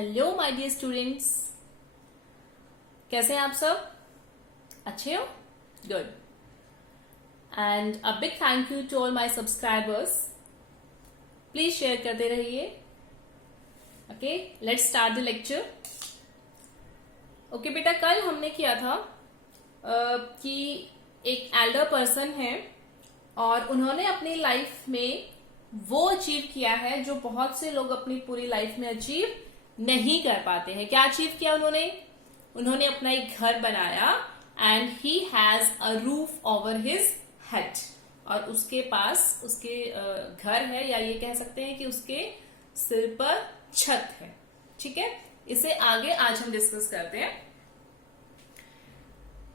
Hello my dear students, कैसे हैं आप सब? अच्छे हो? Good. And a big thank you to all my subscribers. Please share करते रहिए। Okay, let's start the lecture. Okay बेटा, कल हमने किया था कि एक एल्डर पर्सन है और उन्होंने अपनी लाइफ में वो अचीव किया है जो बहुत से लोग अपनी पूरी लाइफ में अचीव नहीं कर पाते हैं। क्या अचीव किया उन्होंने अपना एक घर बनाया and he has a roof over his head. और उसके पास उसके घर है, या ये कह सकते हैं कि उसके सिर पर छत है। ठीक है, इसे आगे आज हम डिस्कस करते हैं।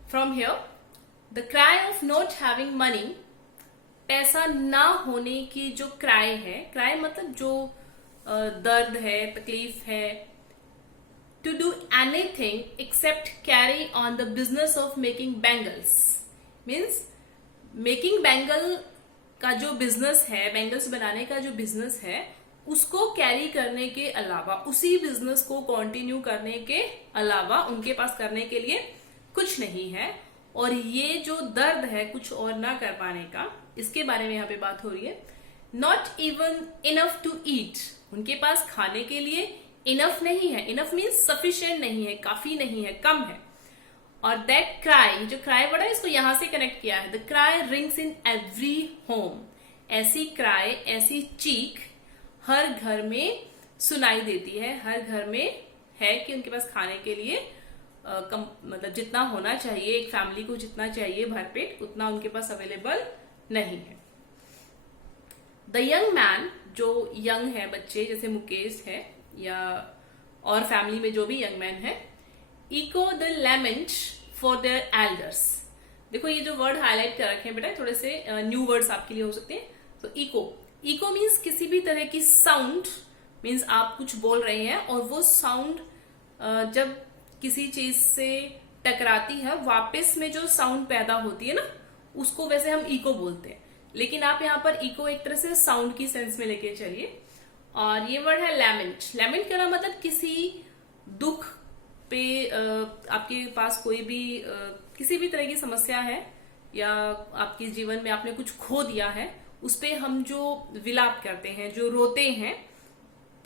From here, the cry of not having money, पैसा ना होने की जो क्राई है, क्राई मतलब जो दर्द है, तकलीफ है। To do anything except carry on the business of making bangles, means making bangle का जो बिजनेस है, बैंगल्स बनाने का जो बिजनेस है, उसको कैरी करने के अलावा, उसी बिजनेस को कंटिन्यू करने के अलावा उनके पास करने के लिए कुछ नहीं है। और ये जो दर्द है कुछ और ना कर पाने का, इसके बारे में यहाँ पे बात हो रही है। Not even enough to eat, उनके पास खाने के लिए इनफ नहीं है। इनफ मीन्स सफिशिएंट नहीं है, काफी नहीं है, कम है। और दैट क्राई, जो क्राई वर्ड है इसको यहां से कनेक्ट किया है। The cry rings in every home, ऐसी क्राई, ऐसी चीख हर घर में सुनाई देती है। हर घर में है कि उनके पास खाने के लिए मतलब जितना होना चाहिए, एक फैमिली को जितना चाहिए भरपेट, उतना उनके पास अवेलेबल नहीं है। द यंग मैन, जो यंग है, बच्चे जैसे मुकेश है या और फैमिली में जो भी यंग मैन है, echo the lament for their elders. देखो ये जो वर्ड हाईलाइट कर रखे हैं बेटा, थोड़े से न्यू वर्ड्स आपके लिए हो सकते हैं। तो इको मीन्स किसी भी तरह की साउंड, मीन्स आप कुछ बोल रहे हैं और वो साउंड जब किसी चीज से टकराती है, वापस में जो साउंड पैदा होती है ना, उसको वैसे हम इको बोलते हैं। लेकिन आप यहाँ पर इको एक तरह से साउंड की सेंस में लेके चलिए। और ये वर्ड है लैमेंट। लैमेंट करना मतलब किसी दुख पे आपके पास कोई भी किसी भी तरह की समस्या है या आपके जीवन में आपने कुछ खो दिया है, उस पे हम जो विलाप करते हैं, जो रोते हैं,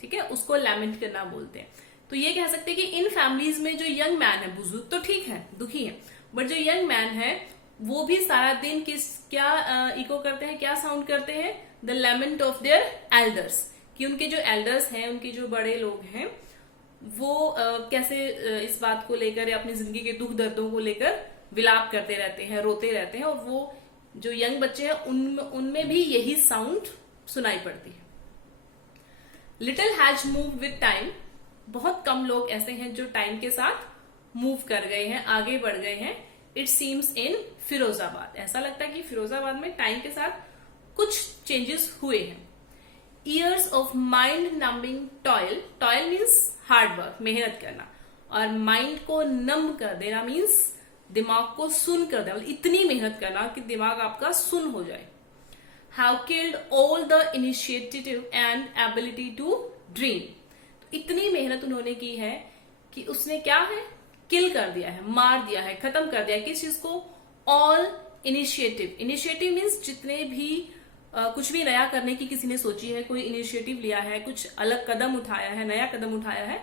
ठीक है, उसको लैमेंट करना बोलते हैं। तो ये कह सकते हैं कि इन फैमिलीज में जो यंग मैन है, बुजुर्ग तो ठीक है, दुखी है, बट जो यंग मैन है वो भी सारा दिन क्या इको करते हैं, क्या साउंड करते हैं? The lament of their elders, कि उनके जो एल्डर्स हैं, उनके जो बड़े लोग हैं, वो कैसे इस बात को लेकर या अपनी जिंदगी के दुख दर्दों को लेकर विलाप करते रहते हैं, रोते रहते हैं। और वो जो यंग बच्चे हैं उनमें भी यही साउंड सुनाई पड़ती है। Little has move with time, बहुत कम लोग ऐसे हैं जो टाइम के साथ मूव कर गए हैं, आगे बढ़ गए हैं। इट सीम्स इन फिरोजाबाद, ऐसा लगता है कि फिरोजाबाद में टाइम के साथ कुछ चेंजेस हुए हैं। Years of mind numbing toil, toil means hard work, मेहनत करना, और माइंड को नम कर देना मीन्स दिमाग को सुन कर देना, इतनी मेहनत करना कि दिमाग आपका सुन हो जाए। Have killed all the initiative and ability to dream, इतनी मेहनत उन्होंने की है कि उसने क्या है, किल कर दिया है, मार दिया है, खत्म कर दिया है। किस चीज को? All initiative. इनिशिएटिव मीन्स जितने भी कुछ भी नया करने की किसी ने सोची है, कोई इनिशिएटिव लिया है, कुछ अलग कदम उठाया है, नया कदम उठाया है,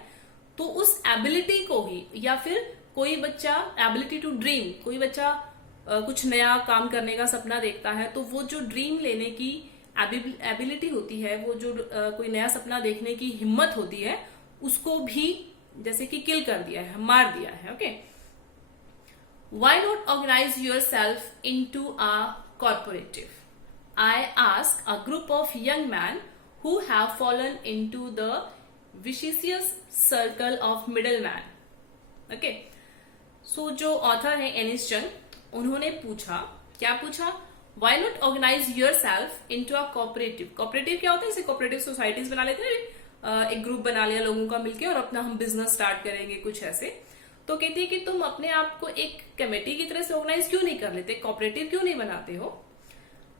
तो उस एबिलिटी को ही, या फिर कोई बच्चा एबिलिटी टू ड्रीम, कोई बच्चा कुछ नया काम करने का सपना देखता है, तो वो जो ड्रीम लेने की एबिलिटी होती है, वो जो कोई नया सपना देखने की हिम्मत होती है, उसको भी जैसे कि किल कर दिया है, मार दिया है। Okay, why not organise yourself into a cooperative? I ask a group of young men who have fallen into the vicious circle of middleman. Okay, so जो ऑथर है एनिस चंग, उन्होंने पूछा, क्या पूछा? Why not organize yourself into a cooperative? cooperative क्या होता है? इसे cooperative societies बना लेते हैं, एक ग्रुप बना लिया लोगों का मिलके और अपना हम बिजनेस स्टार्ट करेंगे, कुछ ऐसे। तो कहती है कि तुम अपने आप को एक कमेटी की तरह से ऑर्गेनाइज क्यों नहीं कर लेते, कोऑपरेटिव क्यों नहीं बनाते हो?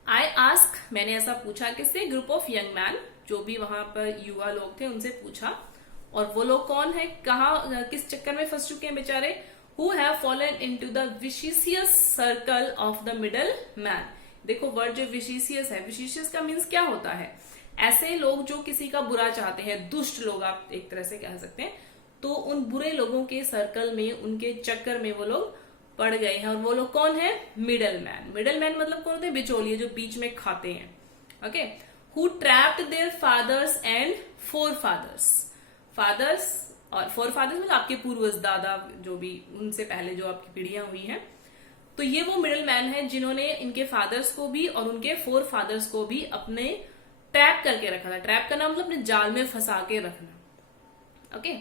आई आस्क, मैंने ऐसा पूछा किससे? ग्रुप ऑफ यंग मैन, जो भी वहां पर युवा लोग थे उनसे पूछा। और वो लोग कौन है, कहाँ किस चक्कर में फंस चुके हैं बेचारे, who have fallen into the vicious circle of the middle man. देखो वर्ड जो विशिशियस है, विशिशियस का मीन्स क्या होता है, ऐसे लोग जो किसी का बुरा चाहते हैं, दुष्ट लोग आप एक तरह से कह सकते हैं। तो उन बुरे लोगों के सर्कल में, उनके चक्कर में वो लोग पड़ गए हैं। और वो लोग कौन है, मिडल मैन। मिडल मैन मतलब कौन होते हैं, बिचौलिए, जो बीच में खाते हैं। Okay, who trapped their fathers and forefathers. Fathers और फोर फादर्स मतलब आपके पूर्वज, दादा, जो भी उनसे पहले जो आपकी पीढ़ियां हुई हैं। तो ये वो मिडल मैन है जिन्होंने इनके फादर्स को भी और उनके फोर फादर्स को भी अपने ट्रैप करके रखा था। ट्रैप का नाम मतलब अपने जाल में फंसा के रखना। Okay,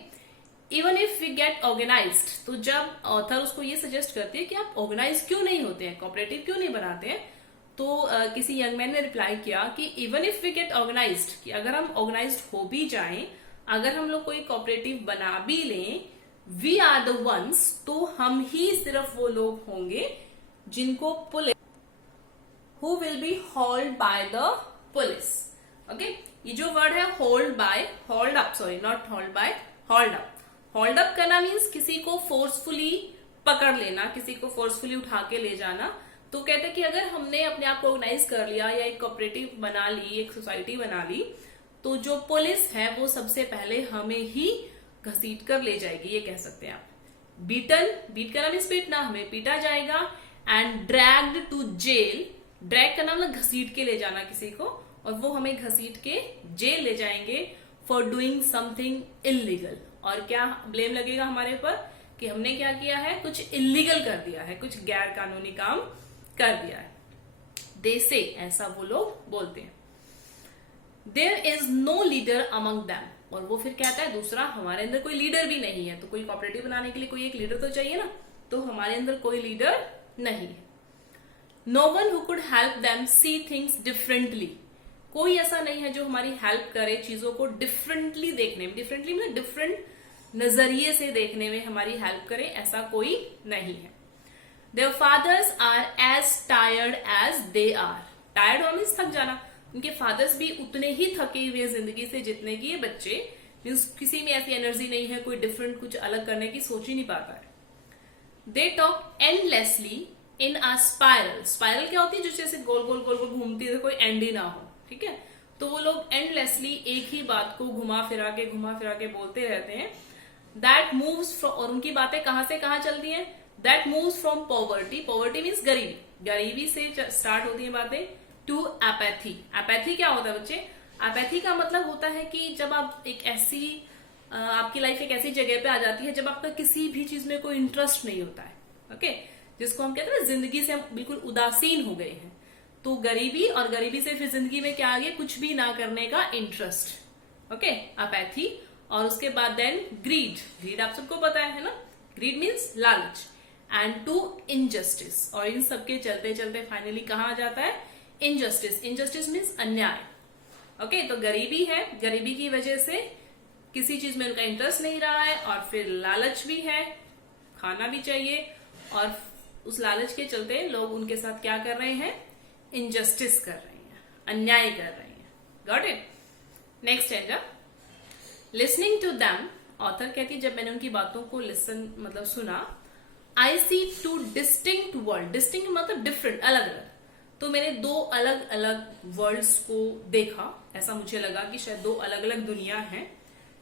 even if we get organised, तो जब ऑथर उसको ये सजेस्ट करती है कि आप ऑर्गेनाइज क्यों नहीं होते हैं, कोऑपरेटिव क्यों नहीं बनाते हैं, तो किसी यंग मैन ने रिप्लाई किया कि even if we get organised, कि अगर हम ऑर्गेनाइज्ड हो भी जाएं, अगर हम लोग कोई कोऑपरेटिव बना भी लें, वी आर द वंस, तो हम ही सिर्फ वो लोग होंगे जिनको police, who will be hold by the police. Okay, ये जो वर्ड है hold by, hold up, sorry not hold by, hold up. Hold up करना मीन्स किसी को फोर्सफुली पकड़ लेना, किसी को फोर्सफुली उठा के ले जाना। तो कहते हैं कि अगर हमने अपने आप को ऑर्गेनाइज कर लिया या एक कोऑपरेटिव बना ली, एक सोसाइटी बना ली, तो जो पुलिस है वो सबसे पहले हमें ही घसीट कर ले जाएगी, ये कह सकते हैं आप। बीटन, बीट करना मीन्स पीटना, हमें पीटा जाएगा। And dragged to jail, drag करना मतलब घसीट के ले जाना किसी को, और वो हमें घसीट के जेल ले जाएंगे फॉर डूइंग समथिंग इलीगल। और क्या ब्लेम लगेगा हमारे ऊपर कि हमने क्या किया है, कुछ इलीगल कर दिया है, कुछ गैर कानूनी काम कर दिया है। दे से, ऐसा वो लोग बोलते हैं। There is no leader among them, और वो फिर कहता है दूसरा, हमारे अंदर कोई लीडर भी नहीं है। तो कोई कोऑपरेटिव बनाने के लिए कोई एक लीडर तो चाहिए ना, तो हमारे अंदर कोई लीडर नहीं है। No one who could help them see things differently, कोई ऐसा नहीं है जो हमारी हेल्प करे चीजों को डिफरेंटली देखने में, डिफरेंटली मतलब डिफरेंट नजरिए से देखने में हमारी हेल्प करे, ऐसा कोई नहीं है। Their fathers are as tired as they are, tired होना मीन्स थक जाना, उनके फादर्स भी उतने ही थके हुए हैं जिंदगी से जितने की ये बच्चे, मीन्स किसी में ऐसी एनर्जी नहीं है, कोई डिफरेंट कुछ अलग करने की सोच ही नहीं पाता है। They talk endlessly in a spiral, spiral क्या होती है, जो जैसे गोल गोल गोल गोल घूमती है, कोई एंड ही ना हो, ठीक है। तो वो लोग एंडलेसली एक ही बात को घुमा फिरा के बोलते रहते हैं। दैट मूव्स, और उनकी बातें कहां से कहां चलती हैं, that moves from poverty, poverty means गरीबी, गरीबी से स्टार्ट होती है बातें, टू एपैथी। एपैथी क्या होता है बच्चे, एपैथी का मतलब होता है कि जब आप एक ऐसी, आपकी लाइफ एक ऐसी जगह पे आ जाती है जब आपका किसी भी चीज में कोई इंटरेस्ट नहीं होता है। ओके, जिसको हम कहते हैं ना, जिंदगी से हम बिल्कुल उदासीन हो गए हैं। तो गरीबी, और गरीबी से फिर जिंदगी में क्या आ गया, कुछ भी ना करने का इंटरेस्ट। Okay, apathy. और उसके बाद देन ग्रीड, ग्रीड आप सबको पता है ना, ग्रीड मीन्स लालच। एंड टू इनजस्टिस, और इन सबके चलते चलते फाइनली कहां आ जाता है, इनजस्टिस। इनजस्टिस मीन्स अन्याय। ओके, तो गरीबी है, गरीबी की वजह से किसी चीज में उनका इंटरेस्ट नहीं रहा है, और फिर लालच भी है, खाना भी चाहिए, और उस लालच के चलते लोग उनके साथ क्या कर रहे हैं, इनजस्टिस कर रहे हैं, अन्याय कर रहे हैं। Got it. नेक्स्ट है लिसनिंग टू दैम, ऑथर कहती जब मैंने उनकी बातों को लिसन मतलब सुना, आई सी टू डिस्टिंक्ट वर्ल्ड, डिस्टिंक्ट मतलब डिफरेंट, अलग अलग, तो मैंने दो अलग अलग वर्ल्ड्स को देखा। ऐसा मुझे लगा कि शायद दो अलग अलग दुनिया है।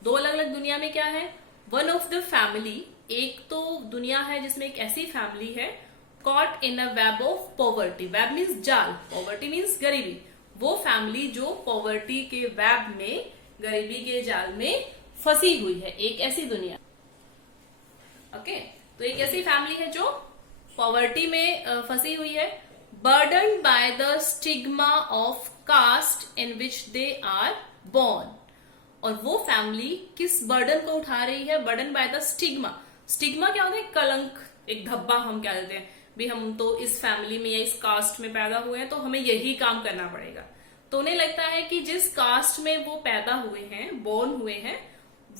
दो अलग अलग दुनिया में क्या है, वन ऑफ द फैमिली, एक तो दुनिया है जिसमें एक ऐसी फैमिली है, caught in a web of poverty, web means जाल, पॉवर्टी मीन्स गरीबी, वो फैमिली जो पॉवर्टी के वेब में, गरीबी के जाल में फंसी हुई है, एक ऐसी दुनिया। ओके, तो एक ऐसी फैमिली है जो पॉवर्टी में फंसी हुई है, burden by the stigma of caste in which they are born. और वो फैमिली किस बर्डन को उठा रही है, burden by the stigma. Stigma क्या होता है, कलंक, एक धब्बा हम क्या कहते हैं, भी हम तो इस फैमिली में या इस कास्ट में पैदा हुए हैं तो हमें यही काम करना पड़ेगा। तो उन्हें लगता है कि जिस कास्ट में वो पैदा हुए हैं, बोर्न हुए हैं,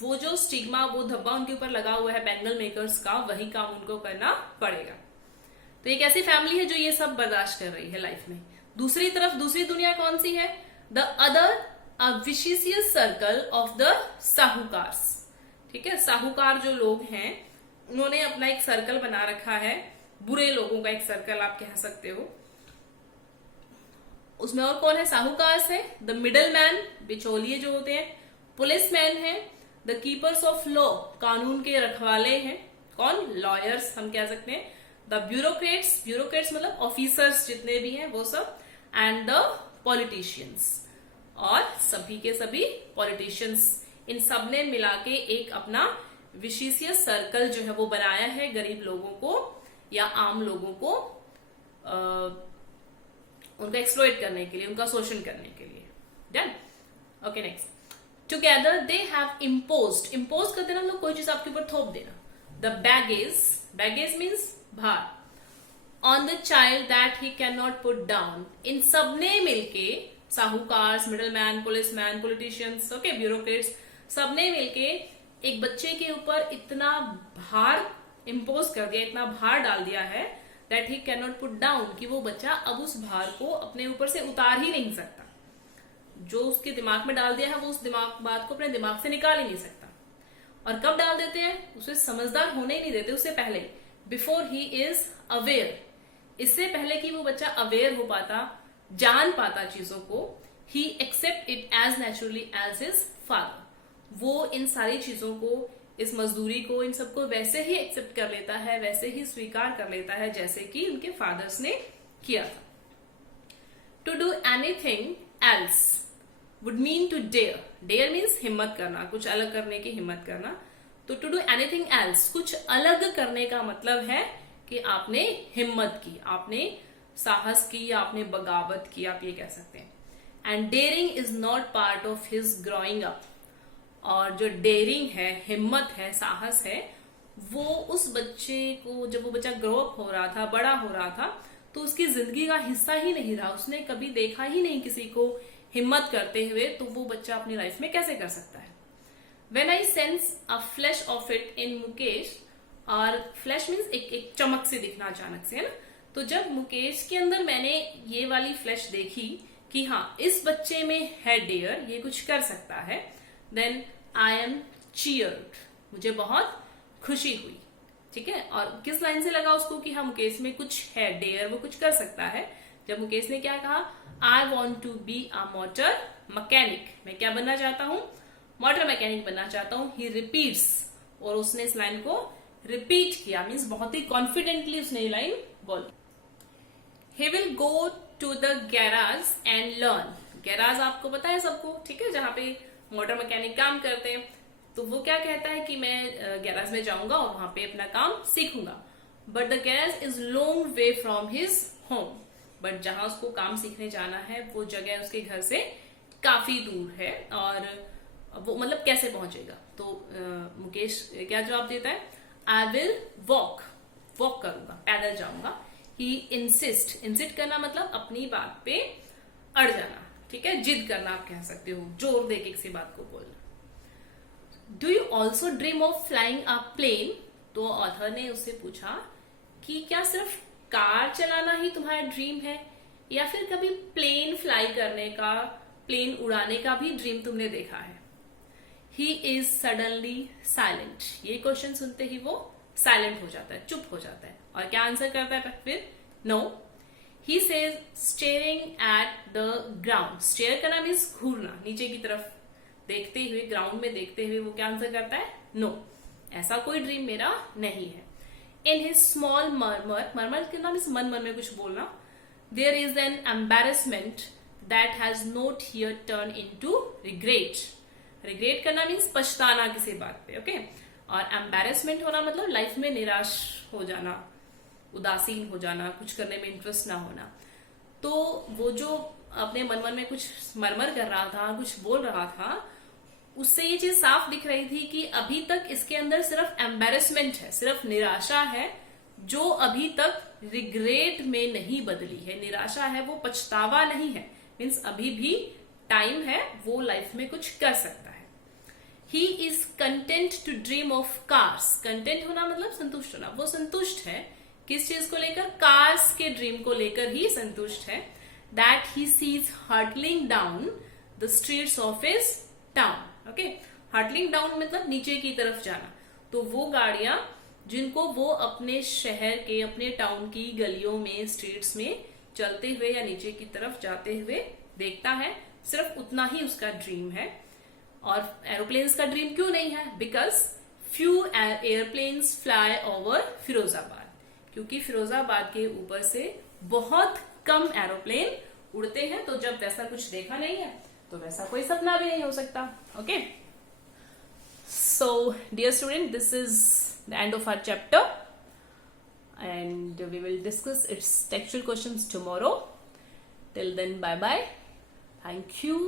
वो जो स्टिग्मा, वो धब्बा उनके ऊपर लगा हुआ है बैंगल मेकर्स का, वही काम उनको करना पड़ेगा। तो एक ऐसी फैमिली है जो ये सब बर्दाश्त कर रही है लाइफ में। दूसरी तरफ दूसरी दुनिया कौन सी है, the other a vicious circle of the sahukars. ठीक है, साहूकार जो लोग हैं उन्होंने अपना एक सर्कल बना रखा है, बुरे लोगों का एक सर्कल आप कह सकते हो। उसमें और कौन है? साहूकार है, द मिडल मैन, बिचौलिए जो होते हैं, पुलिस मैन है, द कीपर्स ऑफ लॉ, कानून के रखवाले हैं, कौन? लॉयर्स हम कह सकते हैं, द ब्यूरोक्रेट्स, ब्यूरोक्रेट्स मतलब ऑफिसर्स जितने भी हैं वो सब, एंड द पॉलिटिशियंस, और सभी के सभी पॉलिटिशियंस, इन सब ने मिला के एक अपना विशिष्ट सर्कल जो है वो बनाया है गरीब लोगों को या आम लोगों को उनका एक्सप्लॉइट करने के लिए, उनका शोषण करने के लिए। Done? Okay, next. Together they have imposed, impose करते ना हम लोग कोई चीज आपके ऊपर थोप देना, द बैगेज, बैगेज मीन्स भार, on the child that he can not put down, इन सबने मिलके, साहूकार, middle man, police man, politicians, okay, bureaucrats, सबने मिलके एक बच्चे के ऊपर इतना भार इम्पोज कर दिया, इतना भार डाल दिया है that he can not put down, कि वो बच्चा अब उस भार को अपने ऊपर से उतार ही नहीं सकता। जो उसके दिमाग में डाल दिया है वो उस बात को अपने दिमाग से निकाल ही नहीं सकता। और कब डाल देते हैं? उसे समझदार होने ही नहीं देते, उससे पहले, बिफोर ही इज अवेयर, इससे पहले कि वो बच्चा अवेयर हो पाता, जान पाता चीजों को, he accept it as naturally as his father, वो इन सारी चीजों को, इस मजदूरी को, इन सबको वैसे ही एक्सेप्ट कर लेता है, वैसे ही स्वीकार कर लेता है जैसे कि उनके फादर्स ने किया था। To do anything else would mean to dare, dare means हिम्मत करना, कुछ अलग करने की हिम्मत करना। तो टू डू एनीथिंग एल्स, कुछ अलग करने का मतलब है कि आपने हिम्मत की, आपने साहस की, या आपने बगावत की, आप ये कह सकते हैं। And daring is not part of his growing up, और जो डेयरिंग है, हिम्मत है, साहस है, वो उस बच्चे को, जब वो बच्चा ग्रो अप हो रहा था, बड़ा हो रहा था, तो उसकी जिंदगी का हिस्सा ही नहीं रहा, उसने कभी देखा ही नहीं किसी को हिम्मत करते हुए, तो वो बच्चा अपनी लाइफ में कैसे कर सकता है। When I sense a flash of it in Mukesh, और फ्लैश मीन्स एक चमक से दिखना अचानक से, है ना, तो जब मुकेश के अंदर मैंने ये वाली फ्लैश देखी कि हाँ इस बच्चे में है डेयर, ये कुछ कर सकता है, देन आई एम चीयर्ड, मुझे बहुत खुशी हुई। ठीक है, और किस लाइन से लगा उसको कि हाँ मुकेश में कुछ है, डेयर, वो कुछ कर सकता है। जब मुकेश ने क्या कहा, I want to be a motor mechanic, मैं क्या बनना चाहता हूँ, मोटर मैकेनिक बनना चाहता हूँ। ही रिपीट्स, और उसने इस लाइन को रिपीट किया, मीन्स बहुत ही कॉन्फिडेंटली उसने ये लाइन बोली। He will go to the garage and learn, garage आपको पता है सबको, ठीक है, जहां पे मोटर मैकेनिक काम करते हैं, तो वो क्या कहता है कि मैं गैराज में जाऊंगा और वहां पे अपना काम सीखूंगा। But the garage is long way from his home, but जहां उसको काम सीखने जाना है वो जगह उसके घर से काफी दूर है, और वो मतलब कैसे पहुंचेगा। तो मुकेश क्या जवाब देता है, आई विल वॉक, वॉक करूंगा, पैदल जाऊंगा। ही इंसिस्ट, इंसिस्ट करना मतलब अपनी बात पे अड़ जाना, ठीक है, जिद करना आप कह सकते हो, जोर दे के किसी बात को बोलना। Do you also dream of flying a plane, तो ऑथर ने उससे पूछा कि क्या सिर्फ कार चलाना ही तुम्हारा ड्रीम है, या फिर कभी प्लेन फ्लाई करने का, प्लेन उड़ाने का भी ड्रीम तुमने देखा है। ही इज सडनली साइलेंट, ये क्वेश्चन सुनते ही वो साइलेंट हो जाता है, चुप हो जाता है, और क्या आंसर करता है फिर, no. He says staring at the ground, stare करना मीन्स घूरना, नीचे की तरफ देखते हुए, ग्राउंड में देखते हुए वो क्या आंसर करता है, नो, ऐसा कोई ड्रीम मेरा नहीं है। In his small murmur, murmur के नाम इस मन मन में कुछ बोलना, there is an embarrassment that has not here turn into regret, regret करना मीन्स पछताना किसी बात पे, ओके, और एम्बेरसमेंट होना मतलब लाइफ में निराश हो जाना, उदासीन हो जाना, कुछ करने में इंटरेस्ट ना होना। तो वो जो अपने मन मन में कुछ मरमर कर रहा था, कुछ बोल रहा था, उससे ये चीज साफ दिख रही थी कि अभी तक इसके अंदर सिर्फ एम्बेरसमेंट है, सिर्फ निराशा है, जो अभी तक रिग्रेट में नहीं बदली है। निराशा है, वो पछतावा नहीं है, मीन्स अभी भी टाइम है, वो लाइफ में कुछ कर सकता है। He is content to dream of cars, content होना मतलब संतुष्ट होना, वो संतुष्ट है किस चीज को लेकर, कार्स के ड्रीम को लेकर ही संतुष्ट है। That he sees hurtling down the streets of his town, okay, hurtling down मतलब नीचे की तरफ जाना। तो वो गाड़ियां जिनको वो अपने शहर के, अपने टाउन की गलियों में, स्ट्रीट्स में चलते हुए या नीचे की तरफ जाते हुए देखता है, सिर्फ उतना ही उसका ड्रीम है। और एरोप्लेन्स का ड्रीम क्यों नहीं है? Because few airplanes fly over Firozabad, क्योंकि फिरोजाबाद के ऊपर से बहुत कम एरोप्लेन उड़ते हैं। तो जब वैसा कुछ देखा नहीं है तो वैसा कोई सपना भी नहीं हो सकता। Okay, so dear student, this is the end of our chapter and we will discuss its textual questions tomorrow. Till then, bye bye. Thank you.